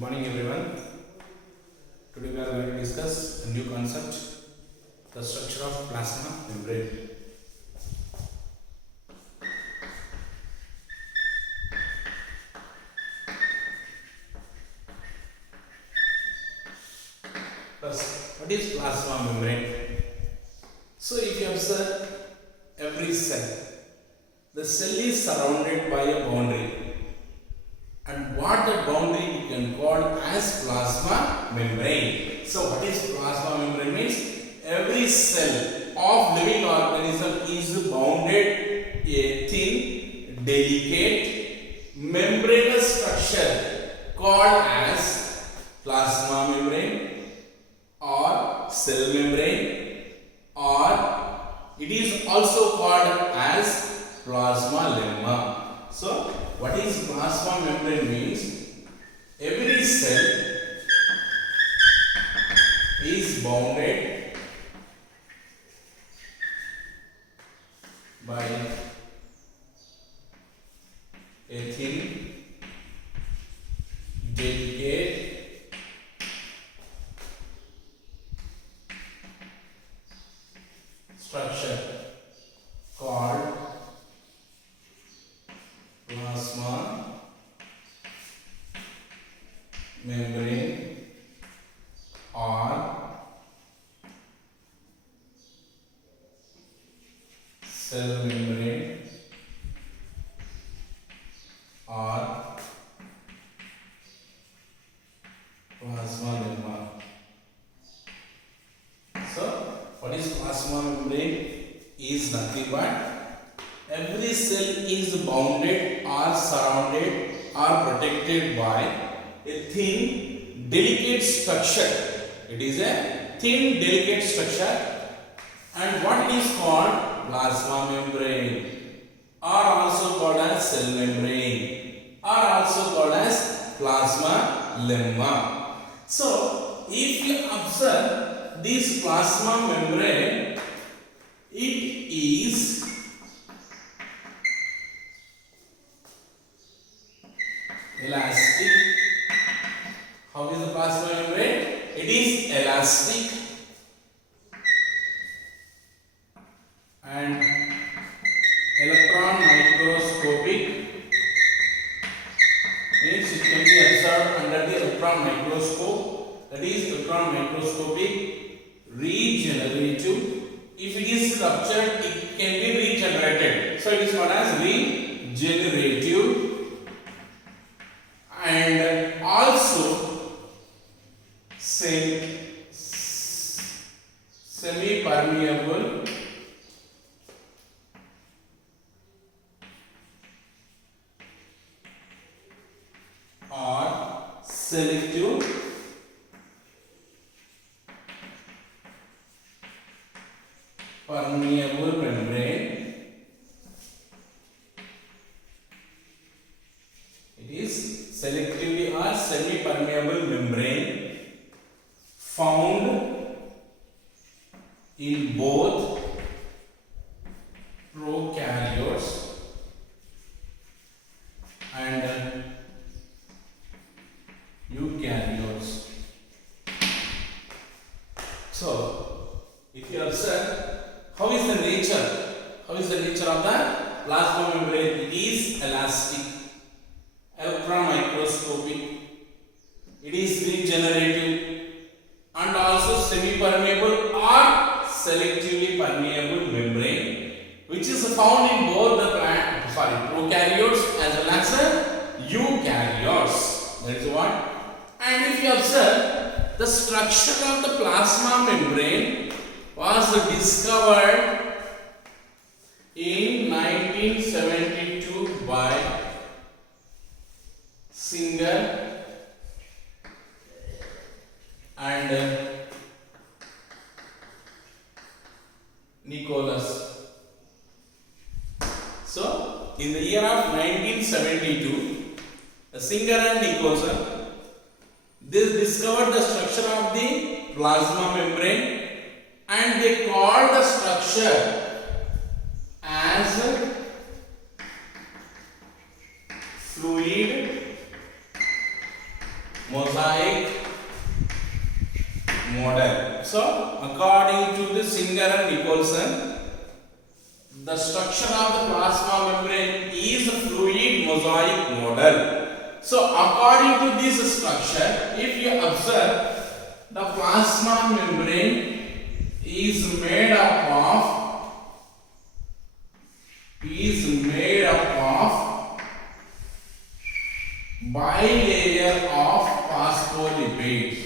morning everyone. Today we are going to discuss a new concept, the structure of plasma membrane. First, what is plasma membrane? So if you observe every cell, the cell is surrounded by a boundary. And what the boundary we can call as plasma membrane. So what is plasma membrane means? Every cell of living organism is bounded a thin, delicate, membranous structure called as plasma membrane or cell membrane, or it is also called as plasma lemma. So what is plasma membrane means? Every cell is bounded by a thin, delicate, structure called plasma membrane or cell membrane or plasma lemma. So what is plasma membrane? Is nothing but every cell is bounded or surrounded or protected by a thin, delicate structure. It is a thin, delicate structure, and what is called plasma membrane, or also called as cell membrane, or also called as plasma lemma. So, if you observe this plasma membrane, it is elastic. How is the plasma membrane? It is elastic and electron microscopic, means it can be observed under the electron microscope, that is electron microscopic, regenerative. If it is ruptured, it can be regenerated, so it is called as regenerative, and also semi-permeable or selective permeable membrane. It is selectively or semi-permeable membrane found in both prokaryotes and eukaryotes. So, if you observe, how is the nature? How is the nature of the plasma membrane? It is elastic, electron microscopic, it is regenerative, and also semi-permeable or selectively permeable membrane, which is found in both the prokaryotes as well as eukaryotes. That is what. And if you observe, the structure of the plasma membrane was discovered in 1972 by Singer and Nicholas. So, in the year of 1972, Singer and Nicholas, they discovered the structure of the plasma membrane, and they called the structure as fluid mosaic model. So, according to the Singer and Nicholson, the structure of the plasma membrane is a fluid mosaic model. So, according to this structure, if you observe, the plasma membrane is made up of bilayer of phospholipids.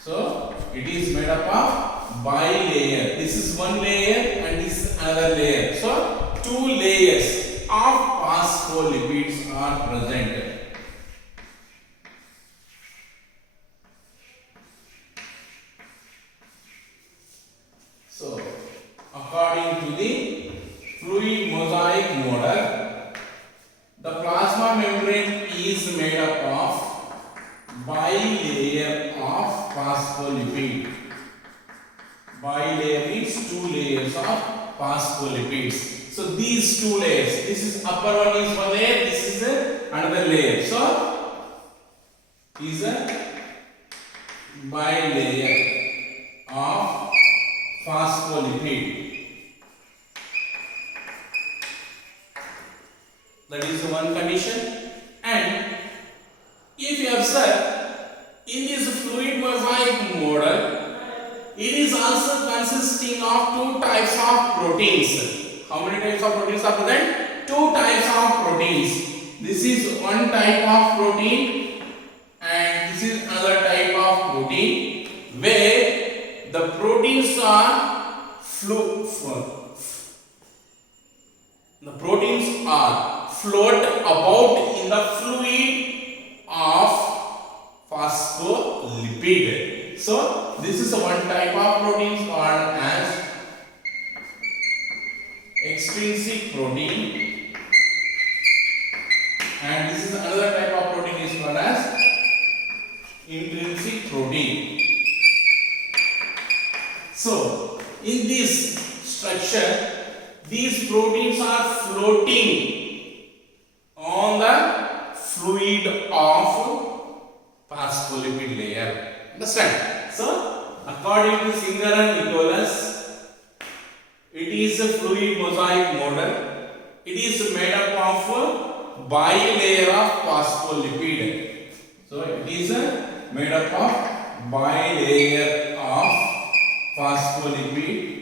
So it is made up of bilayer. This is one layer and this is another layer. So two layers of phospholipids are present. So according to the fluid mosaic model, the plasma membrane is made up of bilayer of phospholipid. Bilayer means two layers of phospholipids. So these two layers, this is upper one is one layer, this is another layer. So is a bilayer of phospholipid. That is one condition. And if you observe in this fluid mosaic model, it is also consisting of two types of proteins. How many types of proteins are present? Two types of proteins. This is one type of protein and this is another type of protein, where the proteins are float about in the fluid of phospholipid. So this is one type of protein called as extrinsic protein, and this is another type of protein is called as intrinsic protein. So in this structure, these proteins are floating on the fluid of phospholipid layer. Understand? So according to Singer and Nicholas, it is a fluid mosaic model. It is made up of bilayer of phospholipid. So it is made up of bilayer of phospholipid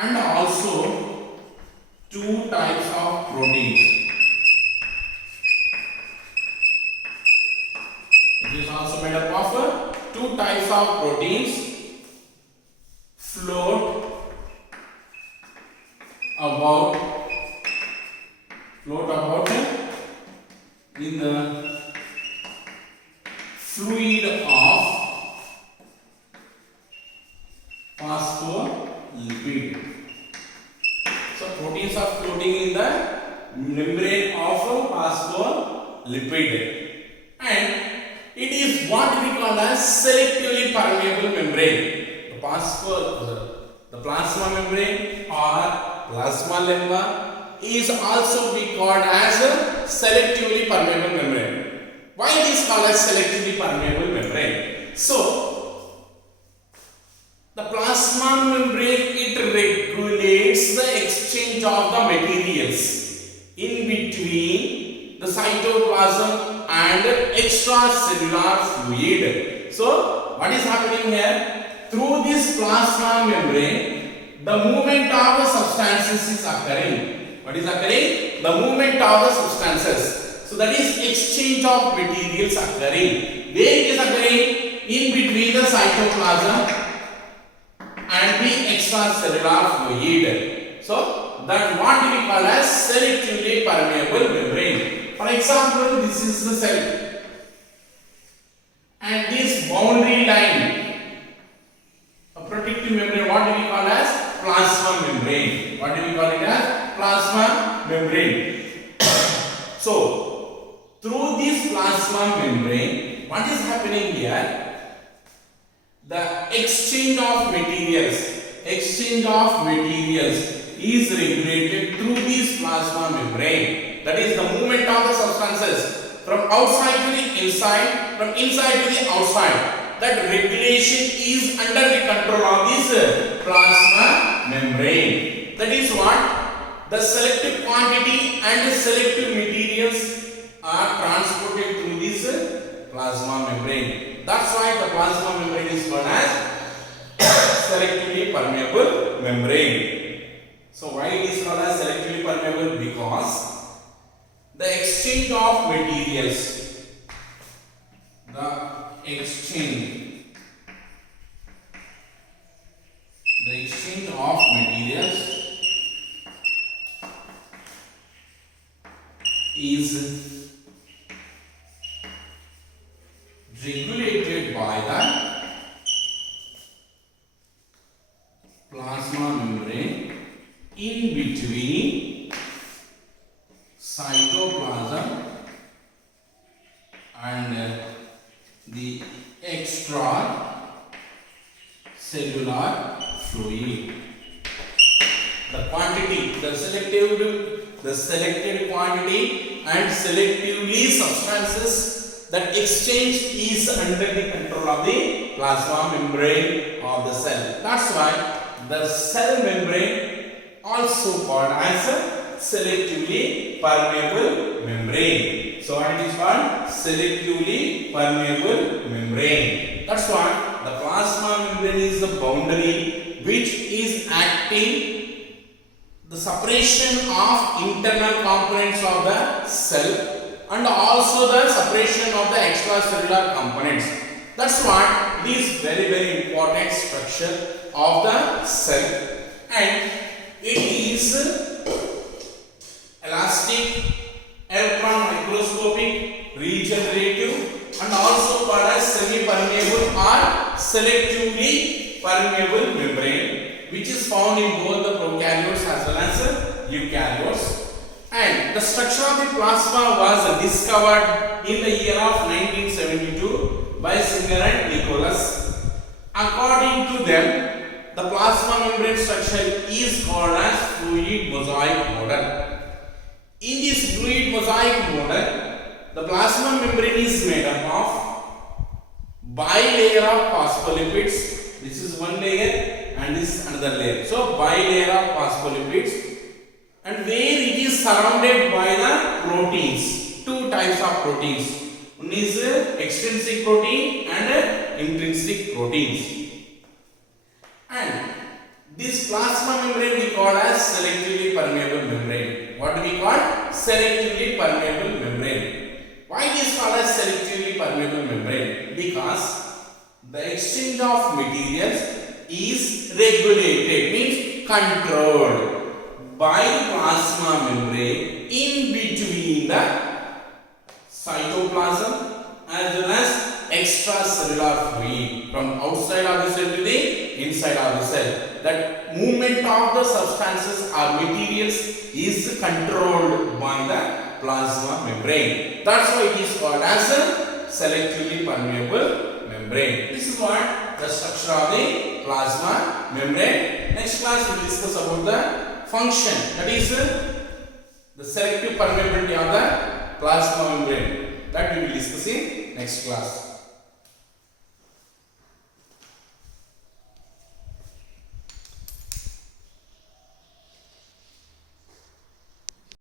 and also two types of proteins. It is also made up of two types of proteins float about in the fluid of phospholipid. So proteins are floating in the membrane of phospholipid, and it is what we call as selectively permeable membrane. The plasma membrane or plasma lemma is also be called as a selectively permeable membrane. Why it is called as selectively permeable membrane? So the plasma membrane, it regulates the exchange of the materials in between the cytoplasm and extracellular fluid. So what is happening here? Through this plasma membrane, the movement of the substances is occurring. What is occurring? The movement of the substances. So that is exchange of materials occurring. Where it is occurring? In between the cytoplasm and the extracellular fluid. So that what we call as selectively permeable membrane. For example, this is the cell, and this boundary line, a protective membrane, what do we call as plasma membrane. What do we call it as? Plasma membrane. So through this plasma membrane, what is happening here? The exchange of materials is regulated through this plasma membrane. That is the movement of the substances from outside to the inside, from inside to the outside. That regulation is under the control of this plasma membrane. That is what? The selective quantity and selective materials are transported through this plasma membrane. That's why the plasma membrane is called as selectively permeable membrane. So why it is called as selectively permeable? Because the exchange of materials, the exchange of materials is regulated by the plasma membrane in between cytoplasm and the extra cellular fluid. The quantity, the selected quantity and selectively substances that exchange is under the control of the plasma membrane of the cell. That's why the cell membrane also called as a selectively permeable membrane. So what it is called? Selectively permeable membrane. That's why the plasma membrane is the boundary which is acting the separation of internal components of the cell and also the separation of the extracellular components. That's what it is very important structure of the cell, and it is elastic, electron microscopic, regenerative, and also called as semi-permeable or selectively permeable membrane, which is found in both the prokaryotes as well as eukaryotes. And the structure of the plasma was discovered in the year of 1972 by Singer and Nicholas. According to them, the plasma membrane structure is called as fluid mosaic model. In this fluid mosaic model, the plasma membrane is made up of bilayer of phospholipids. This is one layer and this is another layer. So bilayer of phospholipids, and where it is surrounded by the proteins. Two types of proteins. One is extrinsic protein and intrinsic proteins. And this plasma membrane we call as selectively permeable membrane. What do we call? Selectively permeable membrane. Why it is called as selectively permeable membrane? Because the exchange of materials is regulated, means controlled by the plasma membrane in between the cytoplasm as well as extracellular fluid, from outside of the cell to the inside of the cell. That movement of the substances or materials is controlled by the plasma membrane. That's why it is called as a selectively permeable membrane. This is what the structure of the plasma membrane. Next class we will discuss about the function, that is the selective permeability of the plasma membrane. That we will discuss in next class.